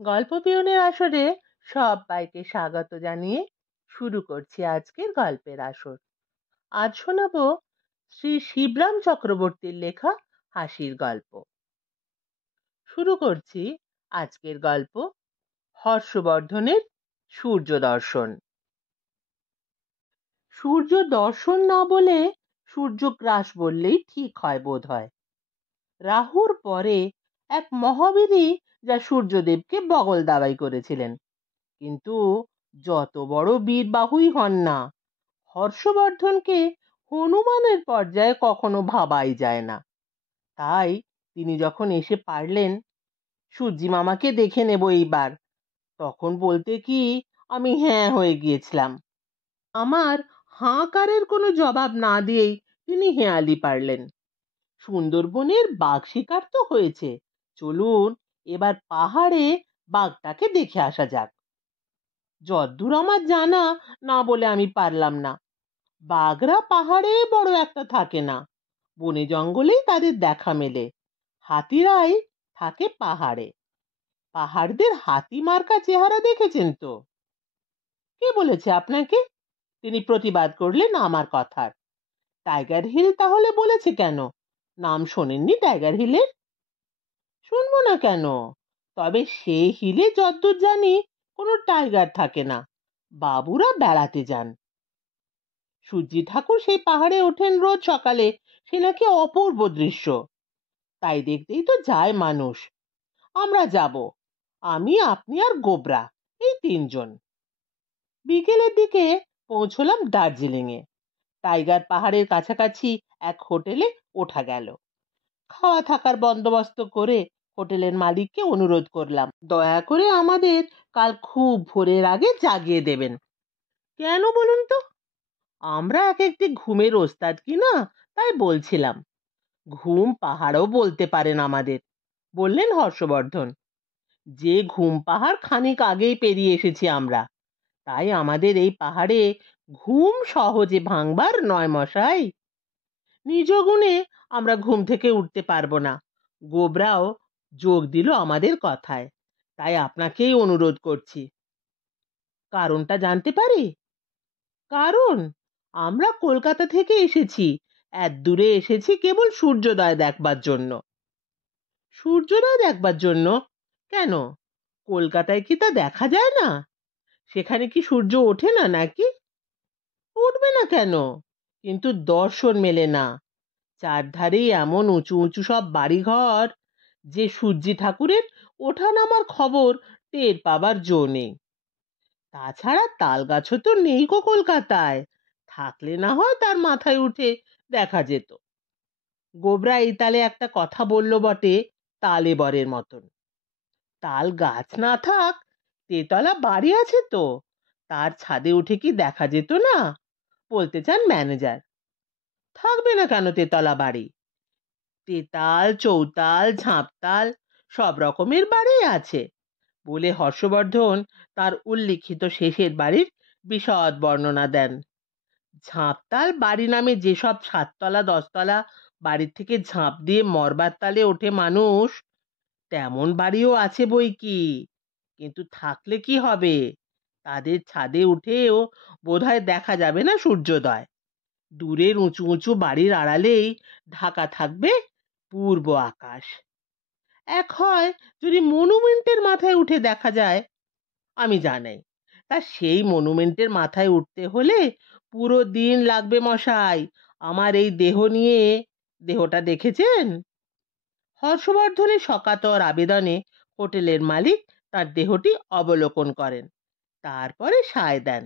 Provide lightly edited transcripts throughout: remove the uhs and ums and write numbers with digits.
গল্প পিয়নের আসরে সবাইকে স্বাগত জানিয়ে শুরু করছি আজকের গল্পের আসর। আজ শোনাবো শ্রী শিবরাম চক্রবর্তীর লেখা হাসির গল্প। শুরু করছি আজকের গল্প হর্ষবর্ধনের সূর্য দর্শন। সূর্য দর্শন না বলে সূর্যগ্রাস বললেই ঠিক হয় বোধ হয়। রাহুর পরে এক মহাবীরই যা সূর্যদেবকে বগল দাবাই করেছিলেন, কিন্তু যত বড় বীর বাহুই হন না, হর্ষবর্ধনকে হনুমানের পর্যায়ে কখনো ভাবাই যায় না। তাই তিনি যখন এসে পারলেন সূর্যি মামাকে দেখে নেব এইবার, তখন বলতে কি আমি হ্যাঁ হয়ে গিয়েছিলাম। আমার হাঁকারের কোনো জবাব না দিয়েই তিনি হেঁয়ালি পারলেন, সুন্দরবনের বাঘ শিকার তো হয়েছে, চলুন এবার পাহাড়ে বাঘটাকে দেখে আসা যাক। যদ্দূর আমার জানা, না বলে আমি পারলাম না। বাঘরা পাহাড়ে বড় একটা থাকে না, বনে জঙ্গলেই তাদের দেখা মেলে। হাতিরাই থাকে পাহাড়ে। পাহাড়দের হাতি মার্কা চেহারা দেখেছেন তো? কে বলেছে আপনাকে? তিনি প্রতিবাদ করলেন আমার কথার। টাইগার হিল তাহলে বলেছে কেন? নাম শোনেননি টাইগার হিলের? শুনবো না কেন? তবে সে হিলে যদ্দূর জানি কোনো টাইগার থাকে না, বাবুরা বেড়াতে যান। সূর্যি ঠাকুর সেই পাহাড়ে ওঠেন রোজ সকালে, সে নাকি অপূর্ব দৃশ্য। তাই দেখতেই তো যায় মানুষ। আমরা যাব, আমি আপনি আর গোবরা, এই তিনজন। বিকেলের দিকে পৌঁছলাম দার্জিলিং এ। টাইগার পাহাড়ের কাছাকাছি এক হোটেলে ওঠা গেল। খাওয়া থাকার বন্দোবস্ত করে হোটেলের মালিককে অনুরোধ করলাম, দয়া করে আমাদের কাল খুব ভোরের আগে জাগিয়ে দেবেন। কেন বলুন তো? আমরা এক একটি ঘুমের ওস্তাদ কিনা, তাই বলছিলাম। ঘুম পাহাড়ও বলতে পারেন আমাদের, বললেন হর্ষবর্ধন। যে ঘুম পাহাড় খানিক আগেই পেরিয়ে এসেছি আমরা, তাই আমাদের এই পাহাড়ে ঘুম সহজে ভাঙবার নয় মশাই। নিজ গুণে আমরা ঘুম থেকে উঠতে পারবো না, গোবরাও যোগ দিল আমাদের কথায়। তাই আপনাকেই অনুরোধ করছি। কারণটা জানতে পারি? কারণ আমরা কলকাতা থেকে এসেছি, এত দূরে এসেছি কেবল সূর্যোদয় দেখবার জন্য। সূর্যোদয় দেখবার জন্য? কেন, কলকাতায় কি তা দেখা যায় না? সেখানে কি সূর্য ওঠে না নাকি? উঠবে না কেন, কিন্তু দর্শন মেলে না। চারধারেই এমন উঁচু উঁচু সব বাড়িঘর যে সূর্যি ঠাকুরের ওঠা নামার খবর টের পাবার জো নেই। তাছাড়া তাল গাছও তো নেই গো কলকাতায়, থাকলে না হয় তার মাথায় উঠে দেখা যেত। গোবরা এই তালে একটা কথা বলল বটে, তালে বরের মতন। তাল গাছ না থাক, তেতলা বাড়ি আছে তো, তার ছাদে উঠে কি দেখা যেত না, বলতে চান ম্যানেজার। থাকবে না কেন তেতলা বাড়ি? তেতাল, চৌতাল, ঝাঁপতাল সব রকমের বাড়ি আছে, বলে হর্ষবর্ধন তার উল্লিখিত শেষের বাড়ির বিশদ বর্ণনা দেন। ঝাঁপতাল বাড়ি নামে যেসব 7তলা 10তলা বাড়ির থেকে ঝাঁপ দিয়ে মরবার তালে ওঠে মানুষ, তেমন বাড়িও আছে বই কি, কিন্তু থাকলে কি হবে, তাদের ছাদে উঠেও বোধহয় দেখা যাবে না সূর্যোদয়। দূরের উঁচু উঁচু বাড়ির আড়ালেই ঢাকা থাকবে পূর্ব আকাশ। এক হয় যদি মনুমেন্টের মাথায় উঠে দেখা যায়, আমি জানাই। তা সেই মনুমেন্টের মাথায় উঠতে হলে পুরো দিন লাগবে মশাই। আমার এই দেহ নিয়ে, দেহটা দেখেছেন? হর্ষবর্ধনের সকাতর আবেদনে হোটেলের মালিক তার দেহটি অবলোকন করেন, তারপরে সায় দেন।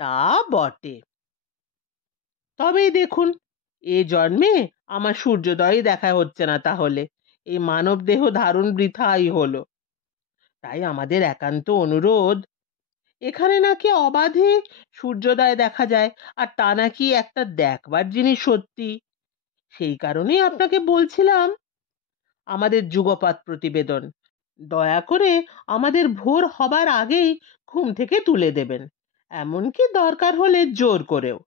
তা বটে, তবেই দেখুন, এ জন্মে আমার সূর্যোদয় দেখা হচ্ছে না, তাহলে এই মানব দেহ ধারণ বৃথাই হলো। তাই আমাদের একান্ত অনুরোধ, এখানে নাকি অবাধে সূর্যোদয় দেখা যায়, আর তা নাকি একটা দেখবার জিনিস সত্যি। সেই কারণেই আপনাকে বলছিলাম, আমাদের যুগপৎ প্রতিবেদন, দয়া করে আমাদের ভোর হবার আগেই ঘুম থেকে তুলে দেবেন, এমনকি দরকার হলে জোর করেও।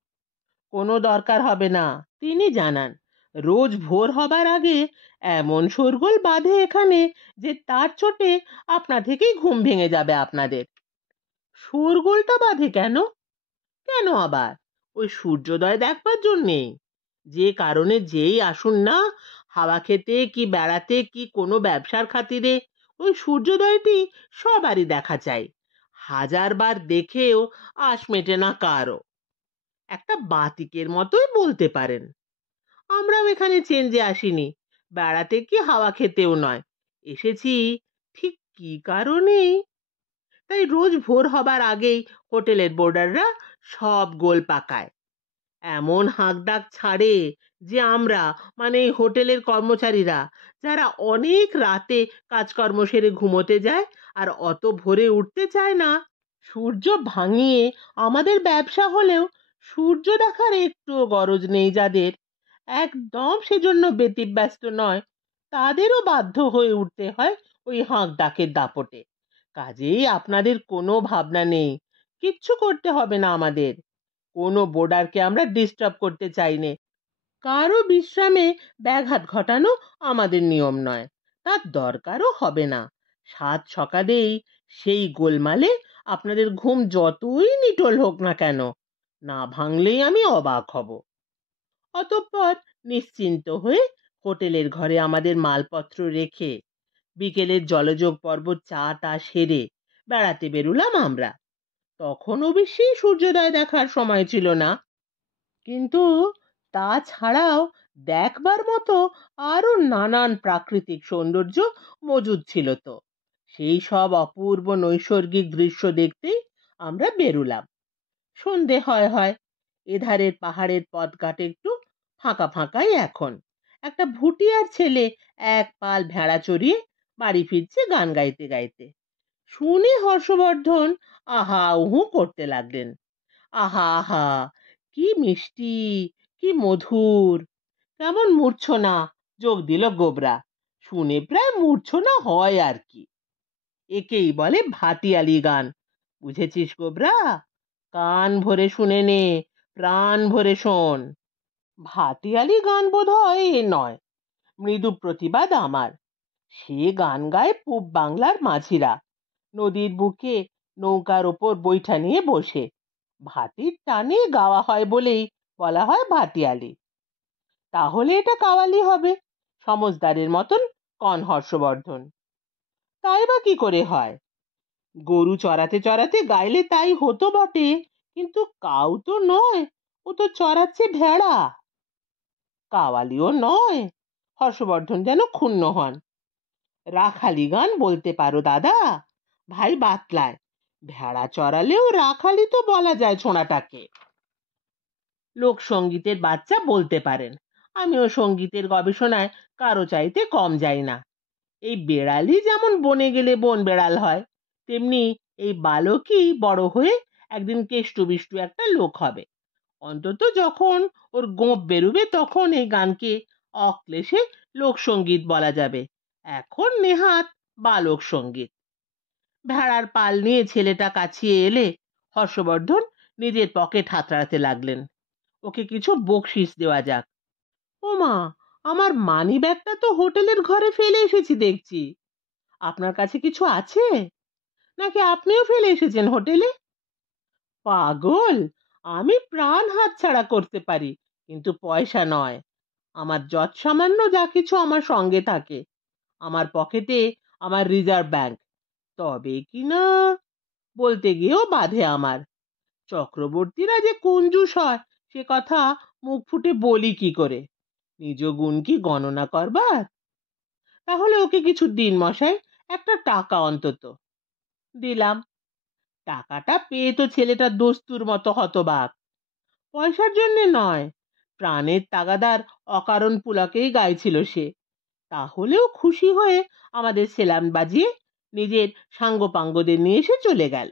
কোনো দরকার হবে না, তিনি জানান। রোজ ভোর হবার আগে এমন শোরগোল বাঁধে এখানে যে তার চোটে আপনা থেকেই ঘুম ভেঙে যাবে আপনাদের। শোরগোলটা বাঁধে কেন? কেন আবার? ওই সূর্যোদয় দেখবার জন্যে। যে কারণে যেই আসুন না, হাওয়া খেতে কি বেড়াতে কি কোনো ব্যবসার খাতিরে, ওই সূর্যোদয়টি সবারই দেখা চাই। হাজার বার দেখেও আশ মেটে না কারও। একটা বাতিকের মতোই বলতে পারেন। আমরাও এখানে চেঞ্জে আসিনি, বেড়াতে কি হাওয়া খেতেও নয়। এসেছি ঠিক কি কারণে, তাই রোজ ভোর হবার আগেই হোটেলের বোর্ডাররা সব গোল পাকায়। এমন হাঁকডাক ছাড়ে যে আমরা, মানে এই হোটেলের কর্মচারীরা, যারা অনেক রাতে কাজকর্ম সেরে ঘুমোতে যায় আর অত ভোরে উঠতে চায় না, সূর্য ভাঙিয়ে আমাদের ব্যবসা হলেও সূর্য দেখার একটুও গরজ নেই যাদের, একদম সেজন্য ব্যতিব্যস্ত নয়, তাদেরও বাধ্য হয়ে উঠতে হয় ওই হাঁক ডাকের দাপটে। কাজেই আপনাদের কোনো ভাবনা নেই, কিচ্ছু করতে হবে না আমাদের। কোনো বোর্ডারকে আমরা ডিস্টার্ব করতে চাই নে। কারো বিশ্রামে ব্যাঘাত ঘটানো আমাদের নিয়ম নয়, তার দরকারও হবে না। সাত সকালেই সেই গোলমালে আপনাদের ঘুম যতই নিটোল হোক না কেন, না ভাঙলেই আমি অবাক হব। অতঃপর নিশ্চিন্ত হয়ে হোটেলের ঘরে আমাদের মালপত্র রেখে বিকেলের জলযোগ পর্ব চা টা সেরে বেড়াতে বেরুলাম আমরা। তখন অবশ্যই সূর্যোদয় দেখার সময় ছিল না, কিন্তু তাছাড়াও দেখবার মতো আরো নানান প্রাকৃতিক সৌন্দর্য মজুদ ছিল। তো সেই সব অপূর্ব নৈসর্গিক দৃশ্য দেখতেই আমরা বেরুলাম। সন্ধে হয় হয়, এধারের পাহাড়ের পথঘাট একটু ফাঁকা ফাঁকাই এখন। একটা ভুটিয়ার ছেলে এক পাল ভেড়া চড়িয়ে বাড়ি ফিরছে গান গাইতে গাইতে। শুনে হর্ষবর্ধন আহা উহু করতে লাগলেন। আহা আহা, কি মিষ্টি, কি মধুর, কেমন মূর্ছনা, যোগ দিল গোবরা। শুনে প্রায় মূর্ছনা হয় আর কি। একেই বলে ভাটিয়ালি গান, বুঝেছিস গোবরা? কান ভরে শুনে নে, প্রাণ ভরে শোন। ভাটিয়ালি গান বোধ হয় এ নয়, মৃদু প্রতিবাদ আমার। সে গান গায় পূব বাংলার মাঝিরা, নদীর বুকে নৌকার ওপর বৈঠা নিয়ে বসে। ভাটির টানে গাওয়া হয় বলেই বলা হয় ভাটিয়ালি। তাহলে এটা কাওয়ালি হবে, সমজদারের মতন কন হর্ষবর্ধন। তাই বা কি করে হয়? গরু চড়াতে চড়াতে গাইলে তাই হতো বটে, কিন্তু কাউ তো নয়, ও তো চড়াচ্ছে ভেড়া। কাওয়ালিও নয়। হর্ষবর্ধন যেন ক্ষুণ্ণ হন। রাখালি গান বলতে পারো দাদা, ভাই বাতলায়। ভেড়া চড়ালেও রাখালি তো বলা যায় ছোঁড়াটাকে। লোকসঙ্গীতের বাচ্চা বলতে পারেন, আমিও সঙ্গীতের গবেষণায় কারো চাইতে কম যাই না। এই বেড়ালি যেমন বনে গেলে বন বেড়াল হয়, তেমনি এই বালকই বড় হয়ে একদিন কেষ্ট বিষ্টু একটা লোক হবে। অন্তত যখন ওর গোঁপ বেরুবে তখন এই গানকে অক্লেশে লোকসঙ্গীত বলা যাবে। এখন নেহাত বালক সঙ্গীত। ভেড়ার পাল নিয়ে ছেলেটা কাছিয়ে এলে হর্ষবর্ধন নিজের পকেট হাতড়াতে লাগলেন। ওকে কিছু বকশিস দেওয়া যাক। ও মা, আমার মানি ব্যাগটা তো হোটেলের ঘরে ফেলে এসেছি দেখছি। আপনার কাছে কিছু আছে, নাকি আপনিও ফেলে এসেছেন হোটেলে? পাগল, আমি প্রাণ হাতছাড়া করতে পারি, কিন্তু পয়সা নয়। আমার যৎ সামান্য যা কিছু আমার সঙ্গে থাকে, আমার পকেটে আমার রিজার্ভ ব্যাংক, তবে কিনা বলতে গিয়েও বাধে আমার। চক্রবর্তীরা যে কঞ্জুস হয় সে কথা মুখ ফুটে বলি কি করে? নিজ গুণ কি গণনা করবার? তাহলে ওকে কিছু দিন মশাই, একটা টাকা অন্তত। দিলাম। টাকাটা পেয়ে তো ছেলেটা দস্তুর মতো হতবাক। পয়সার জন্যে নয়, প্রাণের তাগাদার অকারণ পুলকেই গাইছিল সে। তাহলেও খুশি হয়ে আমাদের সেলাম বাজিয়ে নিজের সাঙ্গপাঙ্গদের নিয়ে এসে চলে গেল।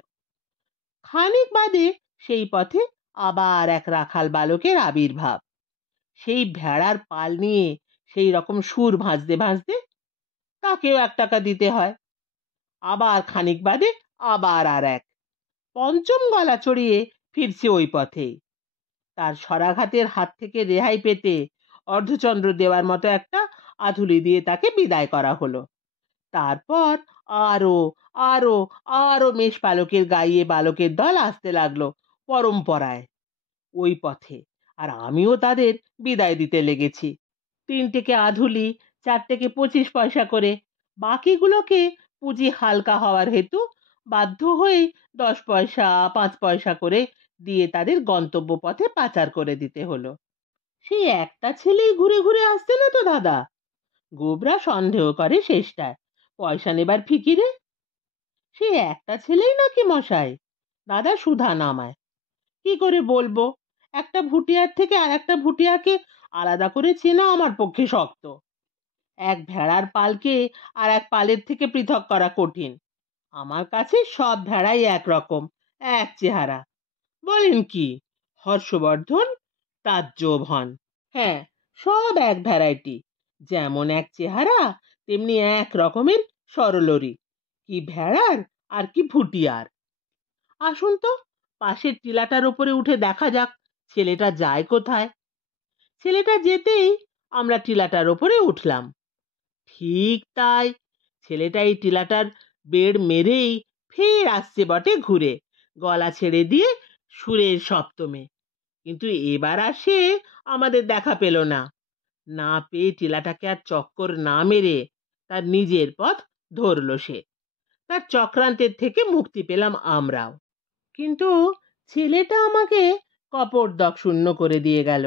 খানিক বাদে সেই পথে আবার এক রাখাল বালকের আবির্ভাব। সেই ভেড়ার পাল নিয়ে সেই রকম সুর ভাঁজতে ভাঁজতে তাকেও 1 টাকা দিতে হয়। আবার খানিক বাদে আবার আর এক, পঞ্চম গলা চড়িয়ে ফিরছে ওই পথেই। তার সরাঘাতের হাত থেকে রেহাই পেতে অর্ধচন্দ্র দেওয়ার মতো একটা আধুলি দিয়ে তাকে বিদায় করা হলো। তারপর আরো আরো আরো মেষ পালকের গাইয়ে বালকের দল আসতে লাগলো পরম্পরায় ওই পথে। আর আমিও তাদের বিদায় দিতে লেগেছি। 3টেকে আধুলি, 4টেকে 25 পয়সা করে, বাকিগুলোকে পুঁজি হালকা হওয়ার হেতু বাধ্য হয়ে 10 পয়সা 5 পয়সা করে দিয়ে তাদের গন্তব্য পথে পাচার করে দিতে হলো। সেই একটা ছেলেই ঘুরে ঘুরে আসছে না তো দাদা? গোবরা সন্দেহ করে শেষটায়। পয়সা নেবার ফিকিরে। সে একটা ছেলেই নাকি মশাই? দাদা সুধা নামায়। কি করে বলবো? একটা ভুটিয়ার থেকে আর একটা ভুটিয়াকে আলাদা করে চেনা আমার পক্ষে শক্ত। এক ভেড়ার পালকে আর এক পালের থেকে পৃথক করা কঠিন। আমার কাছে সব ভেড়াই একরকম, এক চেহারা। বলেন কি? হর্ষবর্ধন তাজ্জব হন। হ্যাঁ, সব এক ভ্যারাইটি। যেমন এক চেহারা তেমনি এক রকমের সরলরি। কি ভেড়ার আর কি ভুটিয়ার। আসুন তো পাশের টিলাটার উপরে উঠে দেখা যাক ছেলেটা যায় কোথায়। ছেলেটা যেতেই আমরা টিলাটার উপরে উঠলাম। ঠিক তাই, ছেলেটা এই টিলাটার বেড় মেরেই ফের আসছে বটে ঘুরে, গলা ছেড়ে দিয়ে সুরের সপ্তমে। কিন্তু এবার আর সে আমাদের দেখা পেল না। না পেয়ে টিলাটাকে আর চক্কর না মেরে তার নিজের পথ ধরল সে। তার চক্রান্তের থেকে মুক্তি পেলাম আমরাও। কিন্তু ছেলেটা আমাকে কপর্দক শূন্য করে দিয়ে গেল।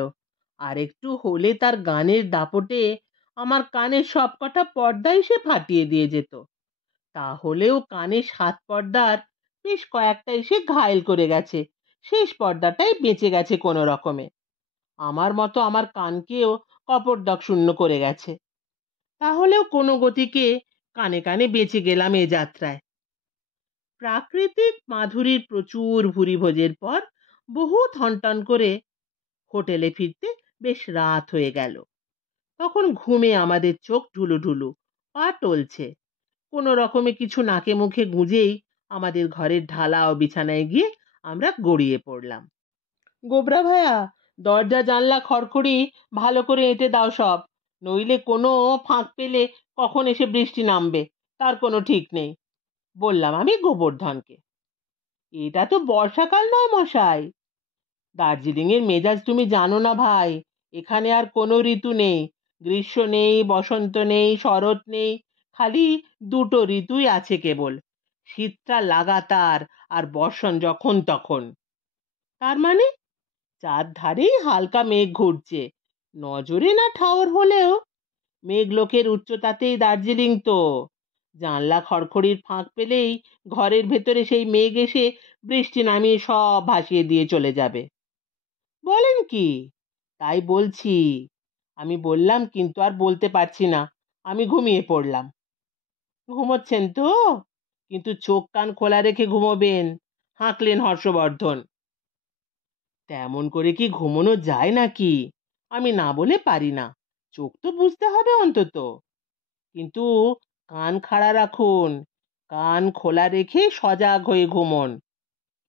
আর একটু হলে তার গানের দাপটে আমার কানের সবকটা পর্দাই সে ফাটিয়ে দিয়ে যেত। তাহলেও কানে 7 পর্দার বেশ কয়েকটা এসে ঘায়েল করে গেছে। শেষ পর্দাটাই বেঁচে গেছে কোনো রকমে। আমার মতো আমার কানকেও কপর্দক শূন্য করে গেছে। তাহলেও কোনো গতিকে কানে কানে বেঁচে গেলাম এ যাত্রায়। প্রাকৃতিক মাধুরীর প্রচুর ভুরিভোজের পর বহু থনটন করে হোটেলে ফিরতে বেশ রাত হয়ে গেল। তখন ঘুমে আমাদের চোখ ঢুলু ঢুলু, পা টলছে। কোনো রকমে কিছু নাকে মুখে গুঁজেই আমাদের ঘরের ঢালা ও বিছানায় গিয়ে আমরা গড়িয়ে পড়লাম। গোবরা ভায়া, দরজা জানলা খড়খড়ি ভালো করে এঁটে দাও সব, নইলে কোনো ফাঁক পেলে কখন এসে বৃষ্টি নামবে তার কোনো ঠিক নেই, বললাম আমি গোবর্ধনকে। এটা তো বর্ষাকাল নয় মশাই। দার্জিলিং এর মেজাজ তুমি জানো না ভাই। এখানে আর কোনো ঋতু নেই। গ্রীষ্ম নেই, বসন্ত নেই, শরৎ নেই। খালি দুটো ঋতুই আছে কেবল। শীতটা লাগাতার আর বর্ষণ যখন তখন। তার মানে? চারধারেই হালকা মেঘ ঘুরছে। নজরে না ঠাওর হলেও মেঘ লোকের উচ্চতাতেই দার্জিলিং তো। জানলা খড়খড়ির ফাঁক পেলেই ঘরের ভেতরে সেই মেঘ এসে বৃষ্টি নামিয়ে সব ভাসিয়ে দিয়ে চলে যাবে। বলেন কি? তাই বলছি। আমি বললাম কিন্তু আর বলতে পারছি না। আমি ঘুমিয়ে পড়লাম। ঘুমোচ্ছেন তো? কিন্তু চোখ কান খোলা রেখে ঘুমোবেন, হাঁকলেন হর্ষবর্ধন। তেমন করে কি ঘুমোনো যায় নাকি? আমি না বলে পারি না। চোখ তো বুঝতে হবে অন্তত। কিন্তু কান খাড়া রাখুন, কান খোলা রেখে সজাগ হয়ে ঘুমোন।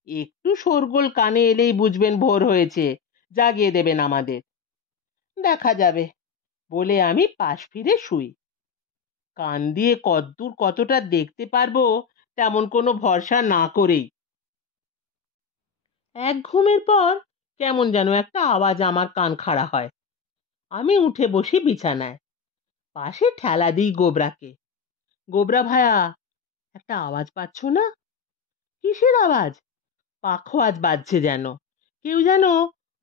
একটু শোরগোল কানে এলেই বুঝবেন ভোর হয়েছে, জাগিয়ে দেবেন আমাদের। দেখা যাবে, বলে আমি পাশ ফিরে শুই। কান দিয়ে কতদূর কতটা দেখতে পারবো তেমন কোনো ভরসা না করেই এক ঘুমের পর কেমন যেন একটা আওয়াজ আমার কান খাড়া হয়। আমি উঠে বসি বিছানায়, পাশে ঠেলা দিই গোবরাকে। গোবরা ভায়া, একটা আওয়াজ পাচ্ছ না? কিসের আওয়াজ? পাখোয়াজ বাজছে যেন। কেউ যেন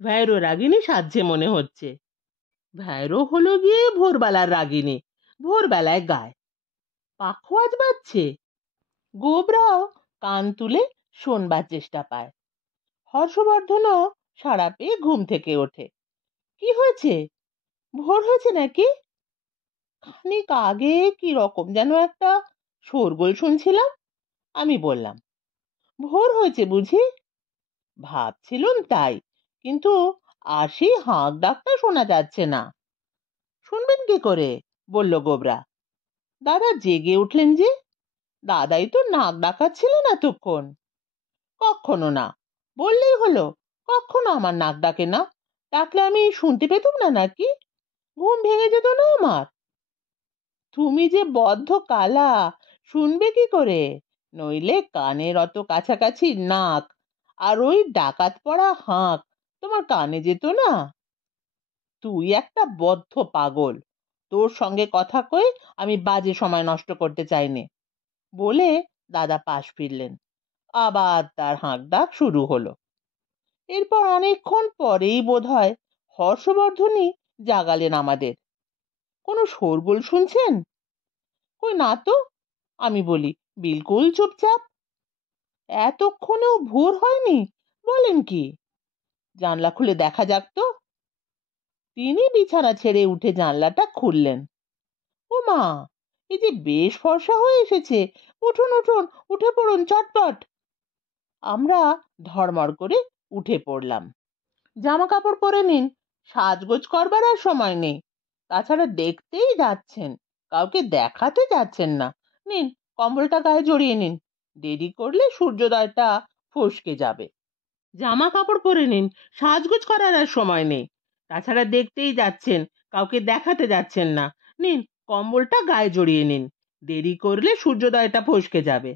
ভৈরো রাগিনী সাজছে মনে হচ্ছে। ভৈরো হলো গিয়ে ভোরবেলার রাগিনী, ভোরবেলায় গায়। পাখোয়াজ বাজছে। গোবরাও কান তুলে শোনবার চেষ্টা পায়। হর্ষবর্ধনও সাড়া পেয়ে ঘুম থেকে ওঠে। কি হয়েছে? ভোর হয়েছে নাকি? খানিক আগে কি রকম যেন একটা শোরগোল শুনছিলাম। আমি বললাম, ভোর হয়েছে বুঝি? ভাবছিলুম তাই, কিন্তু আর সেই হাঁক ডাকটা শোনা যাচ্ছে না। শুনবেন কি করে? বলল গোবরা। দাদা জেগে উঠলেন যে। দাদাই তো নাক ডাকাচ্ছিলেন এতক্ষণ। কখনো না, বললেই হলো। কখনো আমার নাক ডাকে না। ডাকলে আমি শুনতে পেতুম না নাকি? ঘুম ভেঙে যেত না আমার। তুমি যে বদ্ধ কালা, শুনবে কি করে? নইলে কানের অত কাছাকাছি নাক আর ওই ডাকাত পড়া হাঁক তোমার কানে যেত না? তুই একটা বদ্ধ পাগল, তোর সঙ্গে কথা কয়ে আমি বাজে সময় নষ্ট করতে চাইনে বলে দাদা পাশ ফিরলেন। আবার তার হাঁক ডাক শুরু হলো। এরপর অনেকক্ষণ পরেই বোধহয় হর্ষবর্ধনই জাগালেন আমাদের। কোনো শোরগোল শুনছেন? কই না তো, আমি বলি। বিলকুল চুপচাপ। এতক্ষণেও ভোর হয়নি? বলেন কি? জানলা খুলে দেখা যাক তো। তিনি বিছানা ছেড়ে উঠে জানলাটা খুললেন। ও মা, এই যে বেশ ফর্সা হয়ে এসেছে। উঠুন উঠুন, উঠে পড়ুন চটপট। আমরা ধড়মড় করে উঠে পড়লাম। জামা কাপড় পরে নিন, সাজগোজ করবার আর সময় নেই। তাছাড়া দেখতেই যাচ্ছেন, কাউকে দেখাতে যাচ্ছেন না। নিন, কম্বলটা গায়ে জড়িয়ে নিন। দেরি করলে সূর্যোদয়টা ফসকে যাবে। জামা কাপড় পরে নিন, সাজগোজ করার আর সময় নেই। তাছাড়া দেখতেই যাচ্ছেন, কাউকে দেখাতে যাচ্ছেন না। নিন, কম্বলটা গায়ে জড়িয়ে নিন। দেরি করলে সূর্যোদয়টা ফসকে যাবে।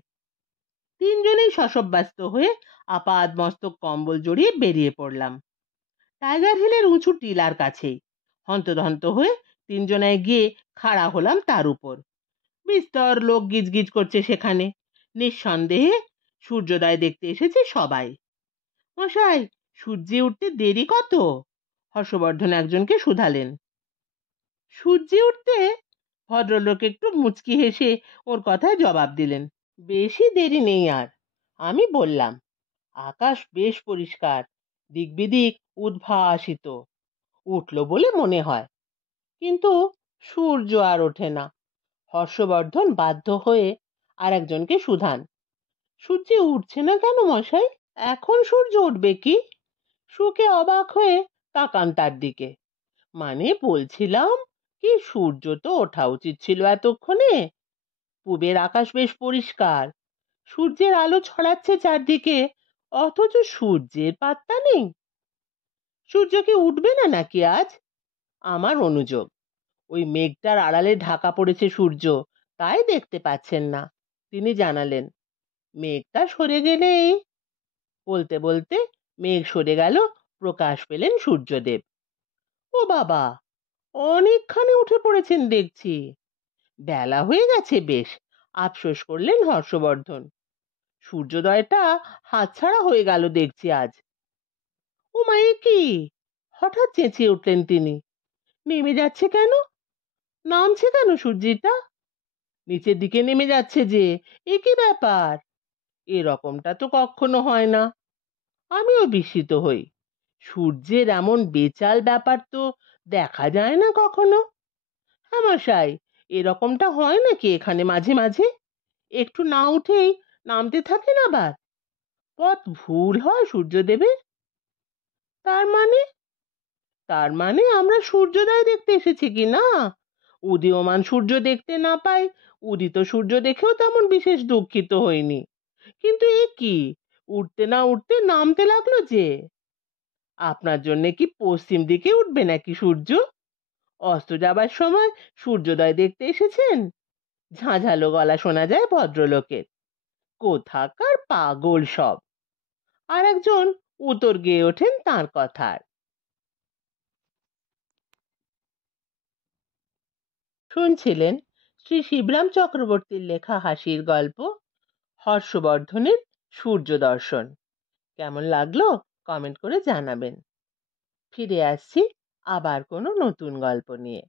তিনজনেই শশব্যস্ত হয়ে আপাদ মস্তক কম্বল জড়িয়ে বেরিয়ে পড়লাম। টাইগার হিলের উঁচু টিলার কাছেই হন্তদন্ত হয়ে তিনজনায় গিয়ে খাড়া হলাম তার উপর। বিস্তর লোক গিজগিজ করছে সেখানে। নিঃসন্দেহে সূর্যোদয় দেখতে এসেছে সবাই। মশাই, সূর্যে উঠতে দেরি কত? হর্ষবর্ধন একজনকে শুধালেন। সূর্যে উঠতে? ভদ্রলোক একটু মুচকি হেসে ওর কথায় জবাব দিলেন। বেশি দেরি নেই আর। আমি বললাম, আকাশ বেশ পরিষ্কার, দিক বিদিক উদ্ভাসিত। উঠল বলে মনে হয়, কিন্তু সূর্য আর ওঠে না। হর্ষবর্ধন বাধ্য হয়ে আর একজনকে শুধান, সূর্য উঠছে না কেন মশাই? এখন সূর্য উঠবে কি? শুকে অবাক হয়ে তাকান তার দিকে। মানে বলছিলাম কি, সূর্য তো ওঠা উচিত ছিল এতক্ষণে। পূবের আকাশ বেশ পরিষ্কার, সূর্যের আলো ছড়াচ্ছে চারদিকে, অথচ সূর্যের পাত্তা নেই। সূর্য কি উঠবে না নাকি আজ? আমার অনুযোগ, ওই মেঘটার আড়ালে ঢাকা পড়েছে সূর্য, তাই দেখতে পাচ্ছেন না। তিনি জানালেন, মেঘটা সরে গেলেই। বলতে বলতে মেঘ সরে গেল, প্রকাশ পেলেন সূর্যদেব। ও বাবা, অনেকখানি উঠে পড়েছেন দেখছি। বেলা হয়ে গেছে বেশ, আফসোস করলেন হর্ষবর্ধন। সূর্যোদয়টা হাতছাড়া হয়ে গেল দেখছি আজ। ও মা, এ কি? হঠাৎ চেঁচিয়ে উঠলেন তিনি। নেমে যাচ্ছে কেন? নামছে কেন সূর্যিটা? নিচের দিকে নেমে যাচ্ছে যে, এ কি ব্যাপার? এরকমটা তো কখনো হয় না। আমিও বিস্মিত হই। সূর্যের এমন বেচাল ব্যাপার তো দেখা যায় না কখনো। হ্যাঁ মশাই, এরকমটা হয় নাকি এখানে মাঝে মাঝে? একটু না উঠেই নামতে থাকেন আবার। পথ ভুল হয় সূর্যদেবের। তার মানে? তার মানে আমরা সূর্যোদয় দেখতে এসেছি কি না? উদীয়মান সূর্য দেখতে না পাই, উদিত সূর্য দেখেও তেমন বিশেষ দুঃখিত হইনি। কিন্তু এ কি, উঠতে না উঠতে নামতে লাগলো যে। আপনার জন্য কি পশ্চিম দিকে উঠবে নাকি সূর্য? অস্ত যাবার সময় সূর্যোদয় দেখতে এসেছেন? ঝাঁঝালো গলা শোনা যায় ভদ্রলোকের। কোথাকার পাগল সব। আর একজন উত্তর গেয়ে ওঠেন তাঁর কথার। শুনছিলেন শ্রী শিবরাম চক্রবর্তীর লেখা হাসির গল্প হর্ষবর্ধনের সূর্য দর্শন। কেমন লাগলো কমেন্ট করে জানাবেন। ফিরে আসছি আবার কোনো নতুন গল্প নিয়ে।